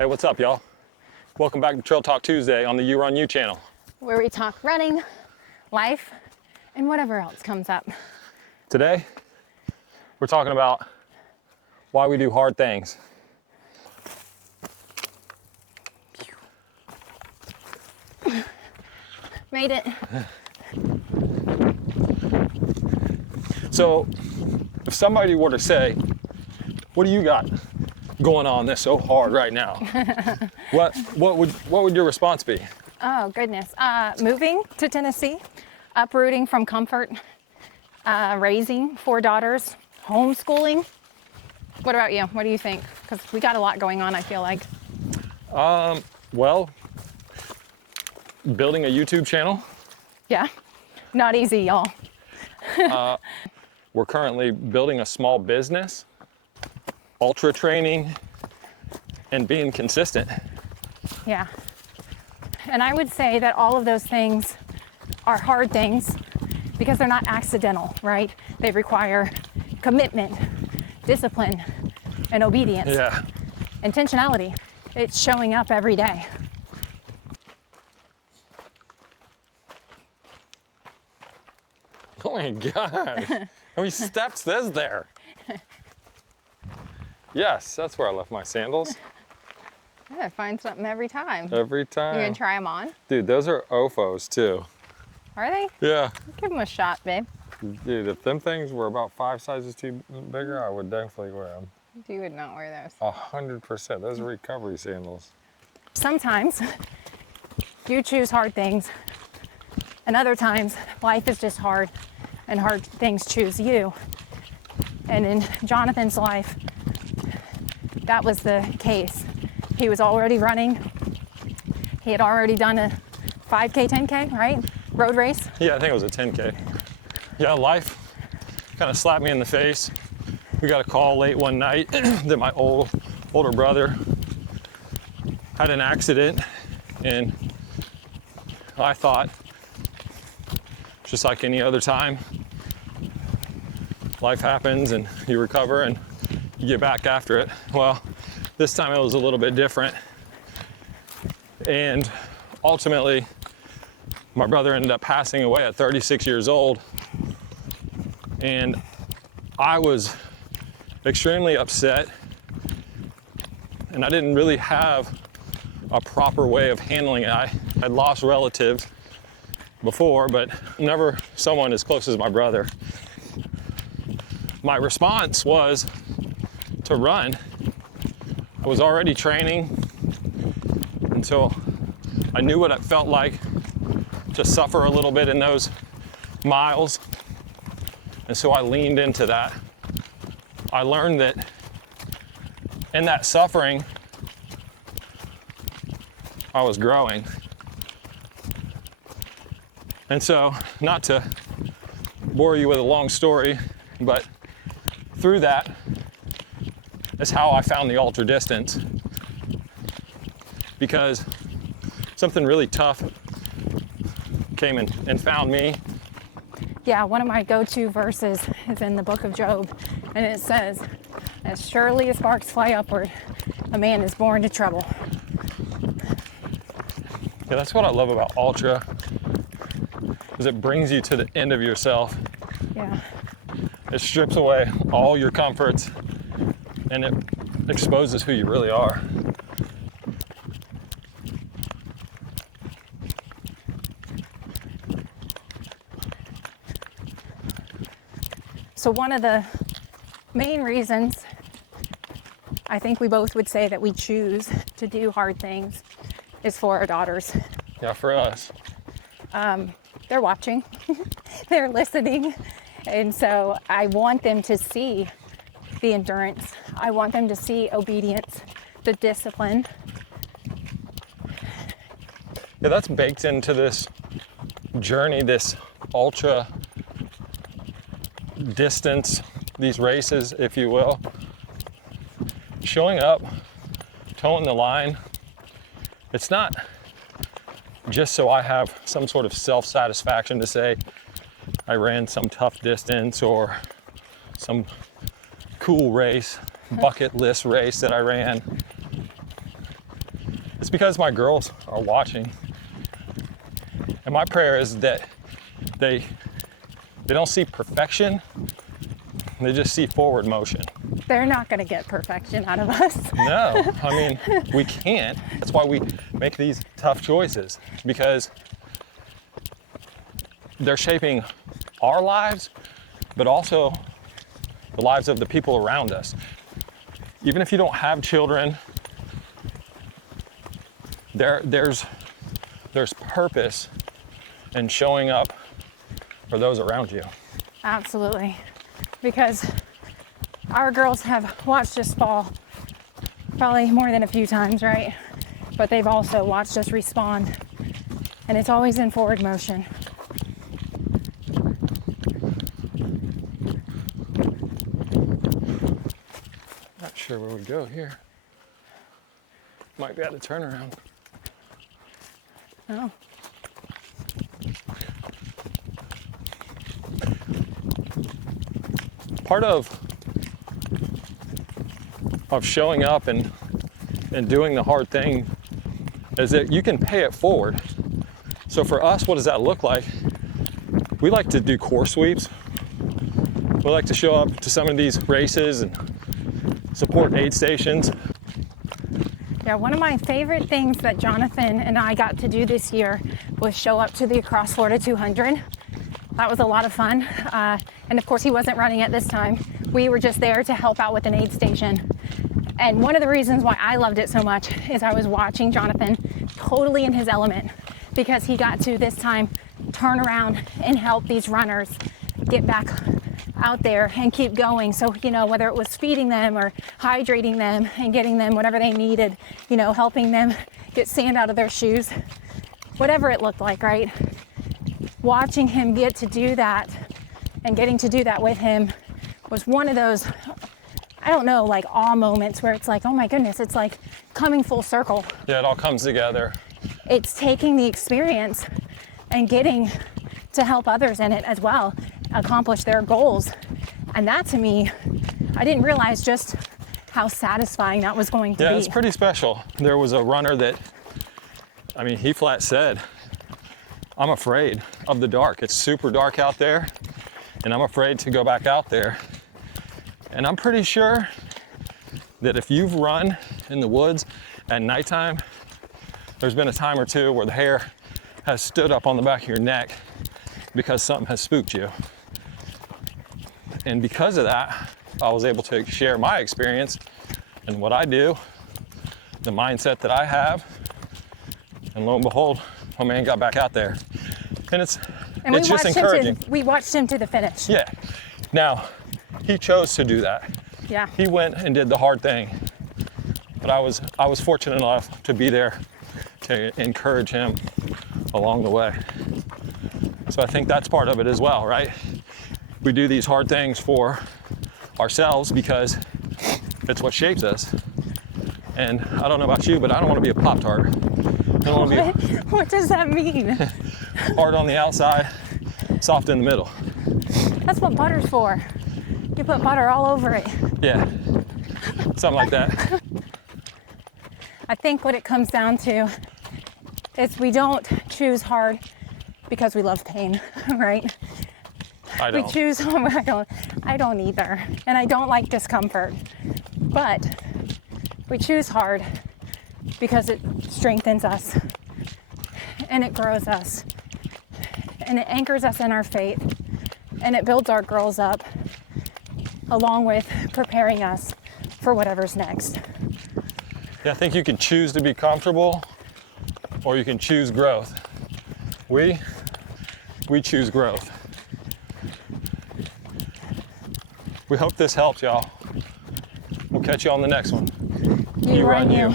Hey, what's up, y'all? Welcome back to Trail Talk Tuesday on the You Run You channel. Where we talk running, life, and whatever else comes up. Today, we're talking about why we do hard things. Made it. So, if somebody were to say, what do you got going on that's so hard right now? what would your response be? Oh, goodness. Moving to Tennessee, uprooting from comfort, raising 4 daughters, homeschooling. What about you? What do you think? Because we got a lot going on, I feel like. Well, building a YouTube channel. Yeah, not easy, y'all. We're currently building a small business, ultra training, and being consistent. Yeah. And I would say that all of those things are hard things because they're not accidental, right? They require commitment, discipline, and obedience. Yeah. Intentionality. It's showing up every day. Oh my God. How many steps is there? Yes, that's where I left my sandals. I gotta find something every time. Every time. You gonna try them on? Dude, those are OFOs too. Are they? Yeah. Give them a shot, babe. Dude, if them things were about 5 sizes too bigger, I would definitely wear them. You would not wear those. 100%. Those are recovery sandals. Sometimes you choose hard things, and other times life is just hard, and hard things choose you. And in Jonathan's life, that was the case. He was already running. He had already done a 5K, 10K, right? Road race. Yeah, I think it was a 10K. Yeah, life kind of slapped me in the face. We got a call late one night that my older brother had an accident, and I thought, just like any other time, life happens and you recover and you get back after it. Well, this time it was a little bit different. And ultimately, my brother ended up passing away at 36 years old. And I was extremely upset. And I didn't really have a proper way of handling it. I had lost relatives before, but never someone as close as my brother. My response was to run. I was already training, and so I knew what it felt like to suffer a little bit in those miles, and so I leaned into that. I learned that in that suffering, I was growing. And so, not to bore you with a long story, but through that is how I found the ultra distance, because something really tough came and found me. Yeah, one of my go-to verses is in the book of Job, and it says, "As surely as sparks fly upward, a man is born to trouble." Yeah, that's what I love about ultra, is it brings you to the end of yourself. Yeah. It strips away all your comforts, and it exposes who you really are. So one of the main reasons I think we both would say that we choose to do hard things is for our daughters. Yeah, for us. They're watching, they're listening, and so I want them to see the endurance. I want them to see obedience, the discipline. Yeah, that's baked into this journey, this ultra distance, these races, if you will. Showing up, toeing the line. It's not just so I have some sort of self-satisfaction to say I ran some tough distance or some cool race, bucket list race that I ran. it's because my girls are watching. And my prayer is that they don't see perfection, they just see forward motion. They're not going to get perfection out of us. No, I mean, we can't. That's why we make these tough choices, because they're shaping our lives, but also the lives of the people around us. Even if you don't have children, there's purpose in showing up for those around you. Absolutely. Because our girls have watched us fall probably more than a few times, right? But they've also watched us respond. And it's always in forward motion. Not sure where we go here. Might be at a turnaround. Oh. Part of showing up and doing the hard thing is that you can pay it forward. So for us, what does that look like? We like to do course sweeps. We like to show up to some of these races and support aid stations. Yeah, one of my favorite things that Jonathan and I got to do this year was show up to the Across Florida 200. That was a lot of fun. And of course, he wasn't running it this time. We were just there to help out with an aid station. And one of the reasons why I loved it so much is I was watching Jonathan totally in his element, because he got to this time turn around and help these runners get back out there and keep going. So, you know, whether it was feeding them or hydrating them and getting them whatever they needed, you know, helping them get sand out of their shoes, whatever it looked like, right? Watching him get to do that and getting to do that with him was one of those, I don't know, like awe moments where it's like, oh my goodness, it's like coming full circle. Yeah, it all comes together. It's taking the experience and getting to help others in it as well, accomplish their goals. And that, to me, I didn't realize just how satisfying that was going to be. Yeah, it's pretty special. There was a runner that, I mean, he flat said, I'm afraid of the dark. It's super dark out there, and I'm afraid to go back out there. And I'm pretty sure that if you've run in the woods at nighttime, there's been a time or two where the hair has stood up on the back of your neck because something has spooked you. And because of that, I was able to share my experience and what I do, the mindset that I have, and lo and behold, my man got back out there. And it's just encouraging. We watched him to the finish. Yeah. Now, he chose to do that. Yeah. He went and did the hard thing. But I was fortunate enough to be there to encourage him along the way. So I think that's part of it as well, right? We do these hard things for ourselves because it's what shapes us. And I don't know about you, but I don't want to be a Pop-Tart. I don't want to be What does that mean? hard on the outside, soft in the middle. That's what butter's for. You put butter all over it. Yeah, something like that. I think what it comes down to is we don't choose hard because we love pain, right? I We don't. choose, I don't either. And I don't like discomfort. But we choose hard because it strengthens us and it grows us and it anchors us in our faith and it builds our girls up along with preparing us for whatever's next. Yeah, I think you can choose to be comfortable or you can choose growth. We choose growth. We hope this helped, y'all. We'll catch you on the next one. You run you.